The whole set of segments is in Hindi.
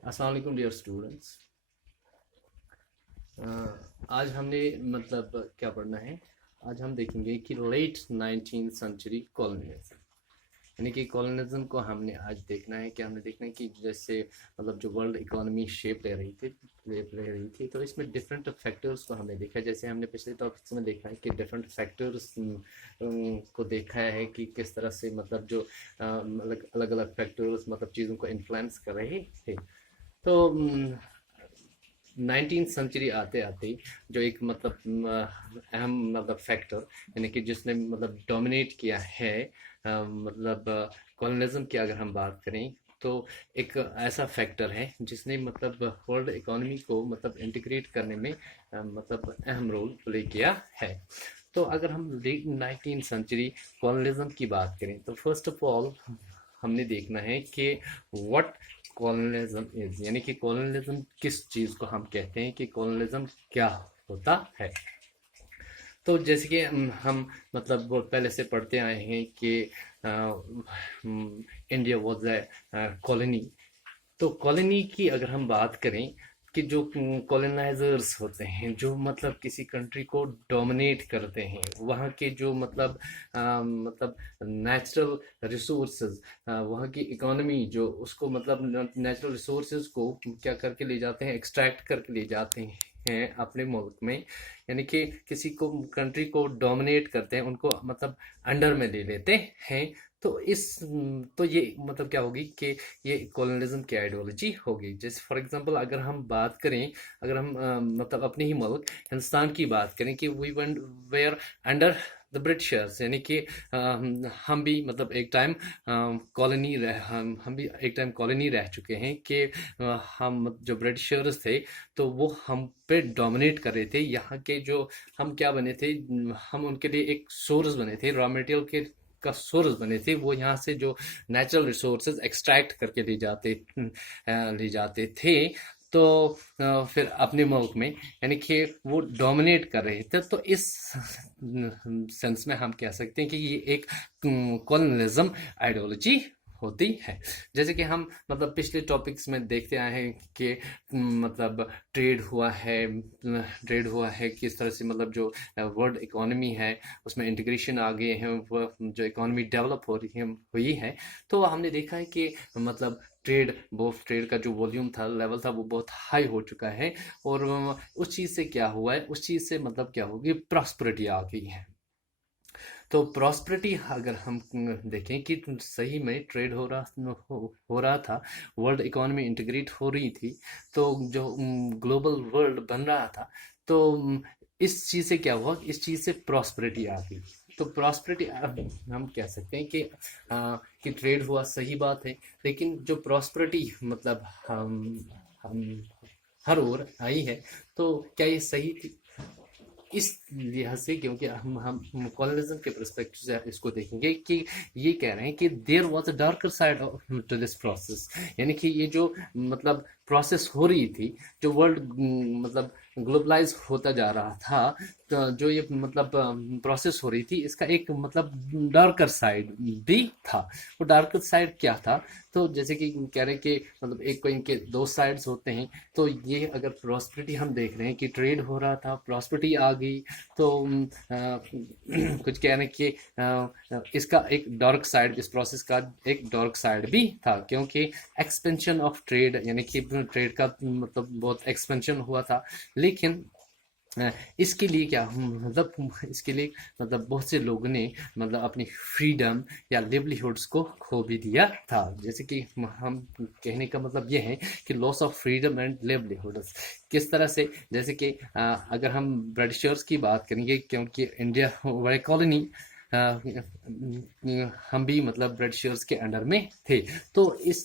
अस्सलाम वालेकुम डियर स्टूडेंट्स। आज हमने मतलब क्या पढ़ना है। आज हम देखेंगे कि लेट 19th सेंचुरी कॉलोनियलिज्म, यानी कि कॉलोनियलिज्म को हमने आज देखना है। कि हमने देखना है कि जैसे मतलब जो वर्ल्ड इकोनॉमी शेप ले रही थी तो इसमें डिफरेंट फैक्टर्स को हमने देखा। जैसे हमने पिछले टॉपिक्स में देखा है कि डिफरेंट फैक्टर्स को देखा है कि किस तरह से मतलब जो अलग अलग अलग फैक्टर्स मतलब चीज़ों को इन्फ्लुएंस कर रहे थे। तो 19th सेंचुरी आते आते जो एक मतलब अहम मतलब फैक्टर, यानी कि जिसने मतलब डोमिनेट किया है मतलब कॉलोनिज्म की अगर हम बात करें तो एक ऐसा फैक्टर है जिसने मतलब वर्ल्ड इकोनॉमी को मतलब इंटीग्रेट करने में मतलब अहम रोल प्ले किया है। तो अगर हम लेट 19th सेंचुरी कॉलोनिज्म की बात करें तो फर्स्ट ऑफ ऑल हमने देखना है कि व्हाट कॉलोनिज्म इज, यानी कि कॉलोनिज्म किस चीज़ को हम कहते हैं, कि कॉलोनिज्म क्या होता है। तो जैसे कि हम मतलब वो पहले से पढ़ते आए हैं कि इंडिया वॉज ए कॉलोनी। तो कॉलोनी की अगर हम बात करें कि जो कॉलोनाइजर्स होते हैं जो मतलब किसी कंट्री को डोमिनेट करते हैं, वहाँ के जो मतलब मतलब नेचुरल रिसोर्सेज, वहाँ की इकोनॉमी जो उसको मतलब नेचुरल रिसोर्सेज को क्या करके ले जाते हैं, एक्सट्रैक्ट करके ले जाते हैं अपने मुल्क में। यानी कि किसी को कंट्री को डोमिनेट करते हैं, उनको मतलब अंडर में ले लेते हैं। तो तो ये मतलब क्या होगी कि ये कॉलोनिज्म की आइडियोलॉजी होगी। जैसे फॉर एग्जांपल अगर हम बात करें, अगर हम मतलब अपने ही मुल्क हिंदुस्तान की बात करें कि we one were under the Britishers, यानी कि हम भी मतलब एक टाइम कॉलोनी रह हम भी एक टाइम कॉलोनी रह चुके हैं कि हम जो ब्रिटिशर्स थे तो वो हम पे डोमिनेट कर रहे थे। यहाँ के जो हम क्या बने थे, हम उनके लिए एक सोर्स बने थे, रॉ मटेरियल के का सोर्स बने थे। वो यहाँ से जो नेचुरल रिसोर्सेज एक्सट्रैक्ट करके ले जाते थे। तो फिर अपने मुल्क में यानी कि वो डोमिनेट कर रहे थे। तो इस सेंस में हम कह सकते हैं कि ये एक कॉलोनिज्म आइडियोलॉजी होती है। जैसे कि हम मतलब पिछले टॉपिक्स में देखते आए हैं कि मतलब ट्रेड हुआ है किस तरह से, मतलब जो वर्ल्ड इकोनॉमी है उसमें इंटीग्रेशन आ गए हैं, वो जो इकोनॉमी डेवलप हो रही है हुई है। तो हमने देखा है कि मतलब ट्रेड का जो वॉल्यूम था, लेवल था, वो बहुत हाई हो चुका है। और उस चीज़ से क्या हुआ है, उस चीज़ से मतलब क्या होगी, प्रॉस्पेरिटी आ गई है। तो प्रॉस्पेरिटी अगर हम देखें कि सही में ट्रेड हो रहा था, वर्ल्ड इकोनॉमी इंटीग्रेट हो रही थी, तो जो ग्लोबल वर्ल्ड बन रहा था, तो इस चीज़ से क्या हुआ, इस चीज़ से प्रॉस्पेरिटी आ गई। तो प्रॉस्पेरिटी हम कह सकते हैं कि ट्रेड हुआ, सही बात है। लेकिन जो प्रॉस्पेरिटी मतलब हम हर ओर आई है, तो क्या ये सही थी? इस लिहाज से, क्योंकि हम कॉलोनिज्म के पर्सपेक्टिव से इसको देखेंगे कि ये कह रहे हैं कि there was a darker side to this process. यानी कि ये जो मतलब प्रोसेस हो रही थी, जो वर्ल्ड मतलब ग्लोबलाइज होता जा रहा था, तो जो ये मतलब प्रोसेस हो रही थी, इसका एक मतलब डार्कर साइड भी था। वो डार्कर साइड क्या था? तो जैसे कि कह रहे हैं कि मतलब एक को इनके दो साइड्स होते हैं। तो ये अगर प्रॉस्पेरिटी हम देख रहे हैं कि ट्रेड हो रहा था, प्रॉस्पेरिटी आ गई, तो कुछ कह रहे हैं कि इसका एक डार्क साइड, इस प्रोसेस का एक डार्क साइड भी था, क्योंकि एक्सपेंशन ऑफ ट्रेड, यानी कि ट्रेड का मतलब बहुत एक्सपेंशन हुआ था। लेकिन इसके लिए क्या मतलब इसके लिए मतलब बहुत से लोगों ने मतलब अपनी फ्रीडम या लिवलीहुड्स को खो भी दिया था। जैसे कि हम कहने का मतलब ये है कि लॉस ऑफ फ्रीडम एंड लिवलीहुड्स किस तरह से, जैसे कि अगर हम ब्रिटिशर्स की बात करेंगे, क्योंकि इंडिया वह कॉलोनी, हम भी मतलब ब्रिटिशर्स के अंडर में थे। तो इस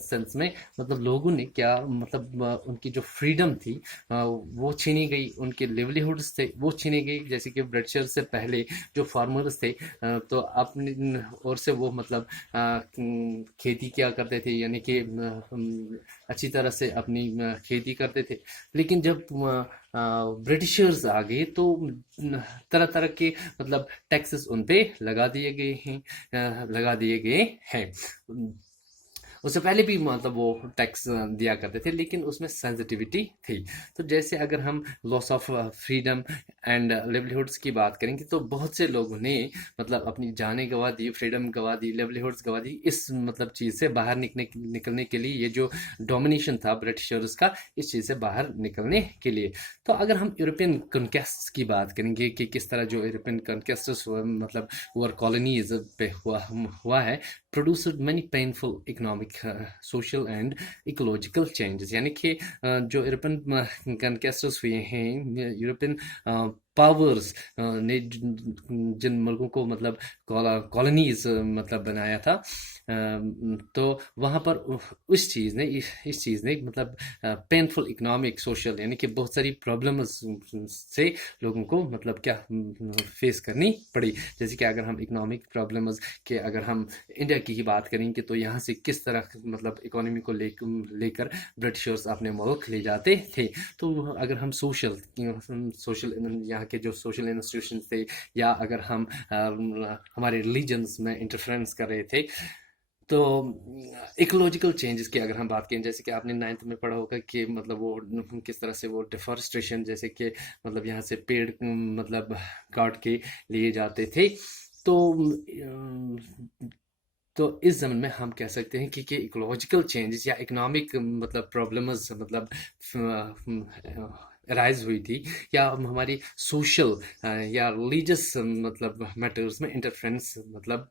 सेंस में मतलब लोगों ने क्या मतलब उनकी जो फ्रीडम थी वो छीनी गई, उनके लिवलीहुड्स थे वो छीने गई। जैसे कि ब्रिटिशर से पहले जो फार्मर्स थे, तो अपनी ओर से वो मतलब खेती किया करते थे, यानी कि अच्छी तरह से अपनी खेती करते थे। लेकिन जब ब्रिटिशर्स आ गए तो तरह तरह के मतलब टैक्सेस उन पे लगा दिए गए हैं। उससे पहले भी मतलब वो टैक्स दिया करते थे, लेकिन उसमें सेंसिटिविटी थी। तो जैसे अगर हम लॉस ऑफ फ्रीडम एंड लिवलीहुड्स की बात करेंगे, तो बहुत से लोगों ने मतलब अपनी जानें गंवा दी, फ्रीडम गंवा दी, लिवलीहुड्स गंवा दी, इस मतलब चीज़ से बाहर निकलने के लिए, ये जो डोमिनेशन था ब्रिटिशर्स का, इस चीज़ से बाहर निकलने के लिए। तो अगर हम यूरोपियन कॉन्क्वेस्ट की बात करेंगे कि किस तरह जो यूरोपियन कॉन्क्वेस्टर्स मतलब वर कॉलोनीज पे हुआ है, produced many painful economic, social and ecological changes। यानी कि जो यूरोपियन कॉन्क्वेस्टर्स हुए हैं, यूरोपियन पावर्स ने जिन मुल्कों को मतलब कॉलोनीज मतलब बनाया था, तो वहाँ पर इस चीज़ ने मतलब पेनफुल इकोनॉमिक सोशल, यानी कि बहुत सारी प्रॉब्लम्स से लोगों को मतलब क्या फेस करनी पड़ी। जैसे कि अगर हम इकोनॉमिक प्रॉब्लम्स के अगर हम इंडिया की ही बात करेंगे, तो यहाँ से किस तरह मतलब इकोनॉमी को लेकर ब्रिटिशर्स अपने मुल्क ले जाते थे। तो अगर हम सोशल यहाँ के जो सोशल इंस्टीट्यूशन थे, या अगर हम हमारे रिलीजन्स में इंटरफेरेंस कर रहे थे, तो इकोलॉजिकल चेंजेस की अगर हम बात करें, जैसे कि आपने 9th में पढ़ा होगा कि मतलब वो किस तरह से वो डिफॉरेस्टेशन, जैसे कि मतलब यहाँ से पेड़ मतलब काट के लिए जाते थे। तो इस ज़मन में हम कह सकते हैं कि इकोलॉजिकल चेंजेस या इकोनॉमिक मतलब प्रॉब्लम्स मतलब राइज हुई थी, या हमारी सोशल या रिलीजियस मतलब मैटर्स में इंटरफेरेंस मतलब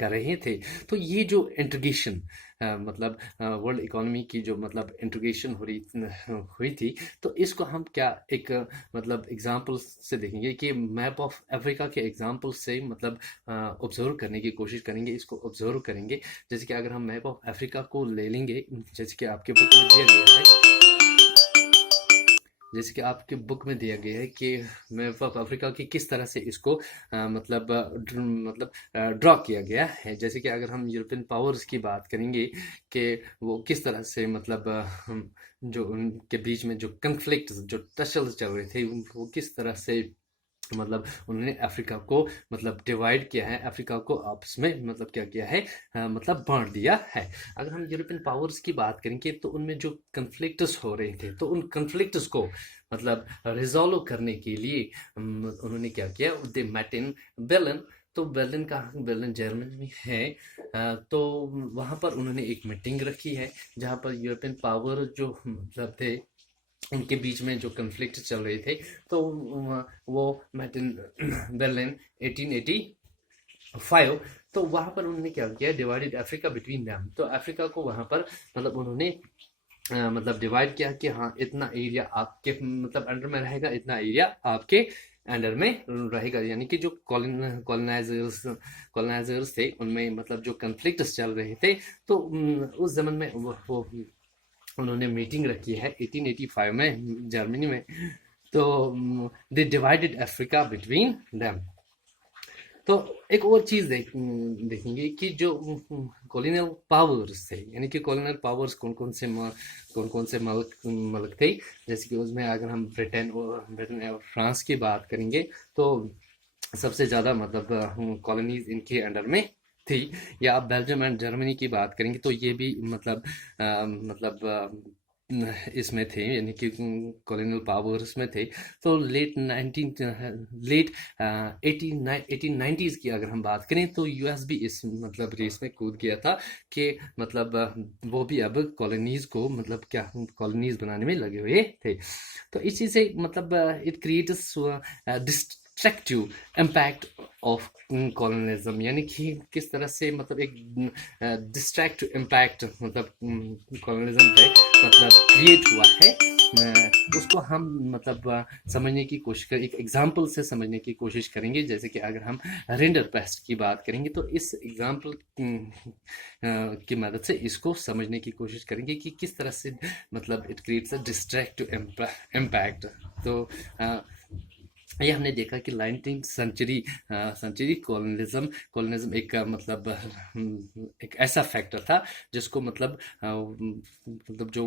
कर रहे थे। तो ये जो इंटीग्रेशन मतलब वर्ल्ड इकोनॉमी की जो मतलब इंटीग्रेशन हुई थी, तो इसको हम क्या एक मतलब एग्जांपल से देखेंगे कि मैप ऑफ अफ्रीका के एग्जांपल से मतलब ऑब्जर्व करने की कोशिश करेंगे, इसको ऑब्जर्व करेंगे। जैसे कि अगर हम मैप ऑफ अफ्रीका को ले लेंगे, जैसे कि आपके बुक में दिया गया है, जैसे कि आपके बुक में दिया गया है कि मैप ऑफ अफ्रीका की किस तरह से इसको मतलब ड्रॉ किया गया है। जैसे कि अगर हम यूरोपियन पावर्स की बात करेंगे कि वो किस तरह से मतलब जो उनके बीच में जो कन्फ्लिक्ट, जो टसल्स चल रहे थे, वो किस तरह से मतलब उन्होंने अफ्रीका को मतलब डिवाइड किया है, अफ्रीका को आपस में मतलब क्या किया है, मतलब बांट दिया है। अगर हम यूरोपियन पावर्स की बात करेंगे, तो उनमें जो कन्फ्लिक्ट्स हो रहे थे, तो उन कन्फ्लिक्ट्स को मतलब रिजॉल्व करने के लिए उन्होंने क्या किया, दे मेट इन berlin। तो berlin जर्मनी में है। तो वहाँ पर उन्होंने एक मीटिंग रखी है, जहाँ पर यूरोपियन पावर जो मतलब थे, उनके बीच में जो कन्फ्लिक्ट चल रहे थे, तो वो मैटिन berlin 1885। तो वहाँ पर उन्होंने क्या किया, डिवाइडेड अफ्रीका बिटवीन दैम। तो अफ्रीका को वहाँ पर मतलब उन्होंने मतलब डिवाइड किया कि हाँ, इतना एरिया आपके मतलब अंडर में रहेगा, इतना एरिया आपके अंडर में रहेगा। यानी कि जो कॉलोनाइजर्स थे, उनमें मतलब जो कन्फ्लिक्ट्स चल रहे थे, तो उस जमाने में वो उन्होंने मीटिंग रखी है 1885 में जर्मनी में। तो they divided Africa between them. तो एक और चीज देखेंगे कि जो कॉलोनियल पावर्स थे, यानी कि कॉलोनियल पावर्स कौन कौन से मुल्क थे। जैसे कि उसमें अगर हम ब्रिटेन और फ्रांस की बात करेंगे, तो सबसे ज़्यादा मतलब कॉलोनीज इनके अंडर में थी। या आप बेल्जियम एंड जर्मनी की बात करेंगे, तो ये भी इसमें थे, यानी कि कॉलोनियल पावर्स में थे। तो लेट 1890s की अगर हम बात करें, तो यूएस भी इस मतलब रेस में कूद गया था कि मतलब वो भी अब कॉलोनीज को मतलब क्या कॉलोनीज बनाने में लगे हुए थे। तो इस चीज़ से मतलब it creates destructive impact of colonialism, यानी कि किस तरह से मतलब एक डिस्ट्रैक्टिव इम्पैक्ट मतलब कॉलोनिज्म पे मतलब क्रिएट हुआ है। उसको हम मतलब समझने की कोशिश कर एक एग्जाम्पल से समझने की कोशिश करेंगे। जैसे कि अगर हम रेंडर पेस्ट की बात करेंगे, तो इस एग्जाम्पल की मदद से इसको समझने की कोशिश करेंगे कि किस तरह से मतलब it creates a destructive impact. तो ये हमने देखा कि 19th सेंचुरी कॉलोनिज्म एक मतलब एक ऐसा फैक्टर था जिसको मतलब जो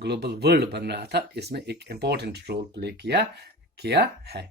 ग्लोबल वर्ल्ड बन रहा था, इसमें एक इम्पोर्टेंट रोल प्ले किया है।